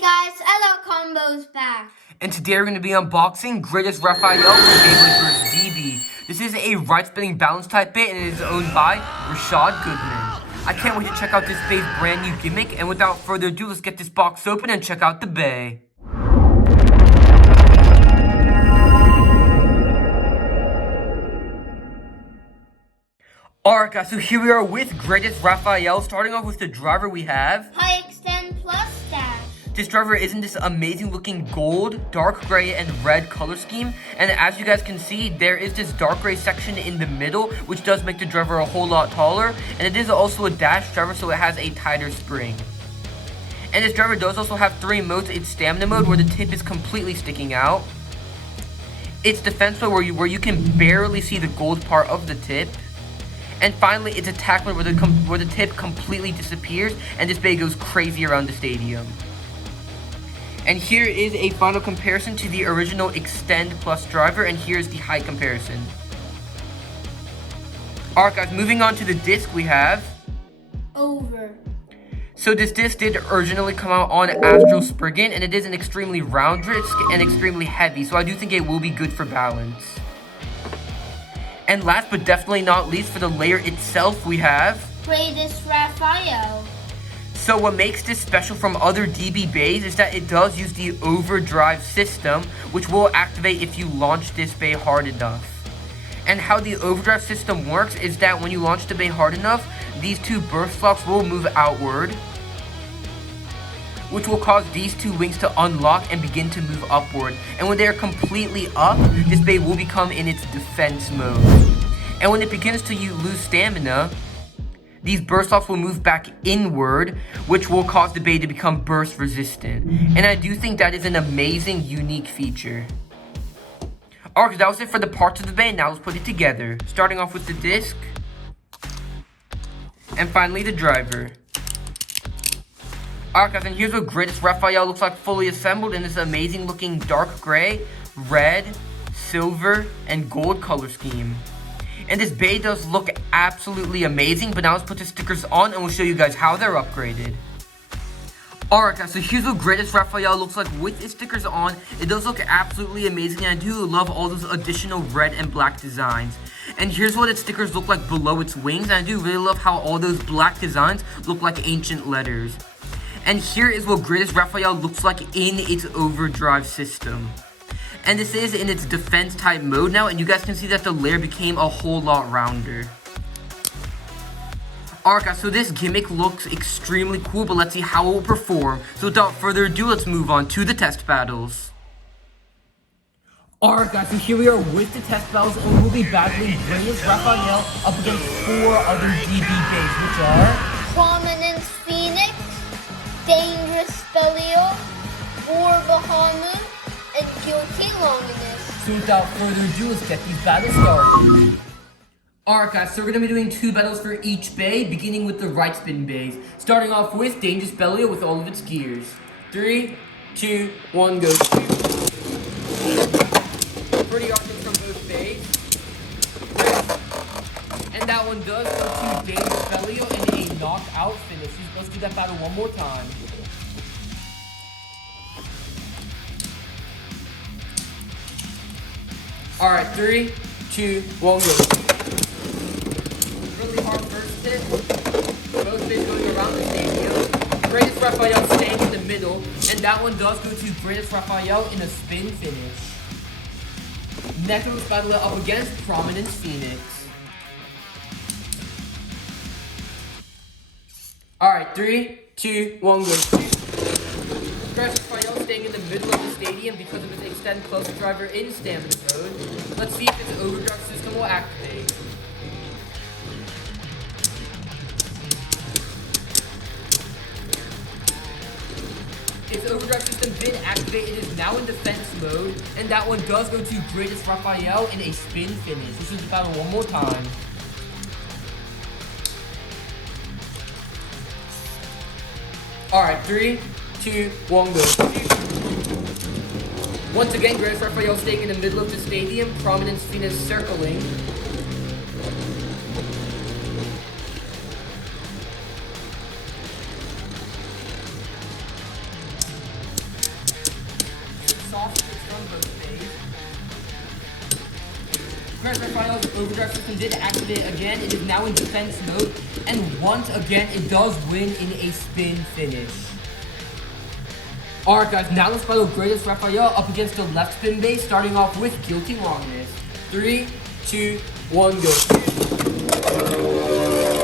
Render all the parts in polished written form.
guys, Hello Combo's back. And today we're going to be unboxing Greatest Raphael from Beyblade Burst DB. This is a right-spinning balance type bit and it is owned by Rashad Goodman. I can't wait to check out this bay's brand new gimmick, and without further ado, let's get this box open and check out the bay. Alright guys, so here we are with Greatest Raphael. Starting off with the driver we have Hi Xtend Plus Dash. This driver is in this amazing looking gold, dark gray, and red color scheme. And as you guys can see, there is this dark gray section in the middle, which does make the driver a whole lot taller. And it is also a dash driver, so it has a tighter spring. And this driver does also have 3 modes. It's stamina mode, where the tip is completely sticking out. It's defense mode, where you can barely see the gold part of the tip. And finally, it's attack mode, where the tip completely disappears, and this bay goes crazy around the stadium. And here is a final comparison to the original Xtend Plus driver, and here's the height comparison. Alright guys, moving on to the disc we have Over. So this disc did originally come out on Astral Spriggan, and it is an extremely round disc and extremely heavy, so I do think it will be good for balance. And last but definitely not least, for the layer itself we have Greatest Raphael. So what makes this special from other DB bays is that it does use the overdrive system, which will activate if you launch this bay hard enough. And how the overdrive system works is that when you launch the bay hard enough, these 2 burst blocks will move outward, which will cause these 2 wings to unlock and begin to move upward. And when they are completely up, this bay will become in its defense mode. And when it begins to lose stamina, these burst blocks will move back inward, which will cause the bay to become burst resistant. And I do think that is an amazing, unique feature. Alright, that was it for the parts of the bay. Now let's put it together. Starting off with the disc. And finally the driver. Alright guys, and here's what Greatest Raphael looks like fully assembled in this amazing looking dark gray, red, silver, and gold color scheme. And this bay does look absolutely amazing, but now let's put the stickers on and we'll show you guys how they're upgraded. Alright guys, so here's what Greatest Raphael looks like with its stickers on. It does look absolutely amazing, and I do love all those additional red and black designs. And here's what its stickers look like below its wings, and I do really love how all those black designs look like ancient letters. And here is what Greatest Raphael looks like in its overdrive system. And this is in its defense type mode now, and you guys can see that the layer became a whole lot rounder. Alright guys, so this gimmick looks extremely cool, but let's see how it will perform. So without further ado, let's move on to the test battles. Alright guys, so here we are with the test battles, and we'll be battling Greatest Raphael up against 4 other DB bays, which are Prominence Phoenix, Dangerous Belial, War Bahamut, and Guilty Longinus. So without further ado, let's get these battles started. Alright guys, so we're going to be doing 2 battles for each bay, beginning with the right spin bays. Starting off with Dangerous Belial with all of its gears. 3, 2, 1, go. Pretty awesome from both bays. And that one does go to Dangerous Belial in a knockout finish. Let's do that battle one more time. Alright, 3, 2, 1, go. Really hard first hit. Both bays going around the stadium. Greatest Raphael staying in the middle. And that one does go to Greatest Raphael in a spin finish. Next let's battle it up against Prominence Phoenix. Alright, 3, 2, 1, go. Greatest Raphael staying in the middle of the stadium because of its Xtend Plus driver in stamina mode. Let's see if its overdrive system will activate. Its overdrive system did activate. It is now in defense mode, and that one does go to Greatest Raphael in a spin finish. This is the battle one more time. Alright, 3, 2, 1, go. Once again, Greatest Raphael staying in the middle of the stadium, Prominence Phoenix circling. Greatest Raphael's overdrive system did activate again. It is now in defense mode. And once again, it does win in a spin finish. Alright guys, now let's battle Greatest Raphael up against the left spin base, starting off with Guilty Longness. 3, 2, 1, go.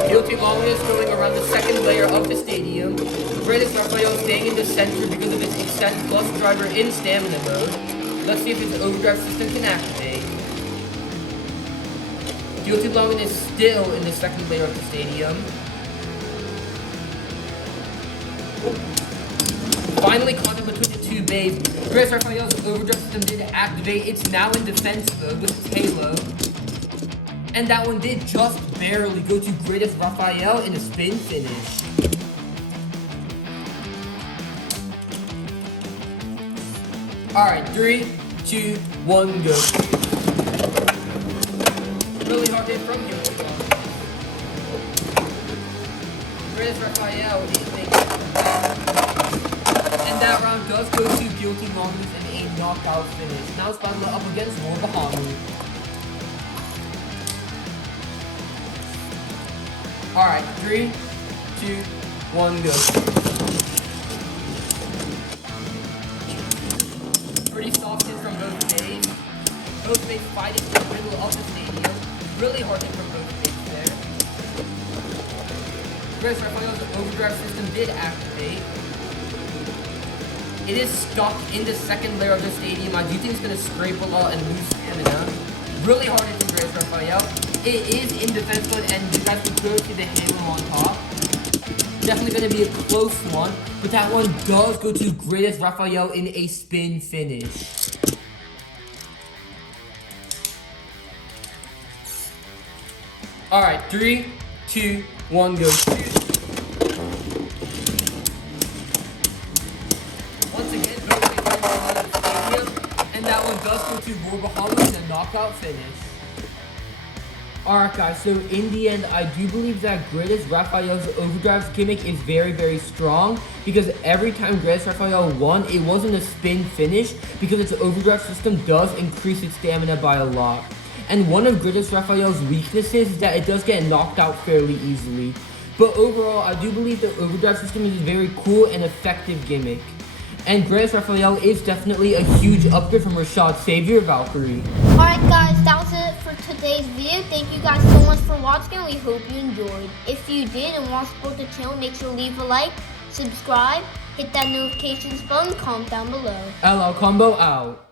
Guilty Longness going around the second layer of the stadium. Greatest Raphael staying in the center because of its Xtend plus driver in stamina mode. Let's see if its overdrive system can activate. Guilty Longness still in the second layer of the stadium. Finally caught up between the two bays. Greatest Raphael's overdrive system did activate. It's now in defense mode with its halo. And that one did just barely go to Greatest Raphael in a spin finish. Alright, 3, 2, 1, go. Really hard hit from Guilty Longness. Greatest Raphael is making. And that round does go to Guilty Longness in a knockout finish. Now it's battle up against Bahamu. Alright, 3, 2, 1, go. Pretty soft hit from both bays. Both bays fighting in the middle of the stadium. Really hard hit from both bays there. Greatest Raphael's overdrive system did activate. It is stuck in the second layer of the stadium. I do think it's going to scrape a lot and lose stamina. Really hard hit from Greatest Raphael. It is in defense mode, and you guys can clearly see the halo on top. Definitely going to be a close one, but that one does go to Greatest Raphael in a spin finish. Alright, 3, 2, 1, go. Once again, both the stadium, and that one does go to Bahamu in a knockout finish. Alright guys, so in the end, I do believe that Greatest Raphael's overdrive gimmick is very, very strong, because every time Greatest Raphael won, it wasn't a spin finish, because its overdrive system does increase its stamina by a lot. And one of Greatest Raphael's weaknesses is that it does get knocked out fairly easily. But overall, I do believe the overdrive system is a very cool and effective gimmick. And Greatest Raphael is definitely a huge upgrade from Rashad's Savior Valkyrie. Alright guys, that was it for today's video. Thank you guys so much for watching, and we hope you enjoyed. If you did and want to support the channel, make sure to leave a like, subscribe, hit that notifications button, comment down below. LL Combo out.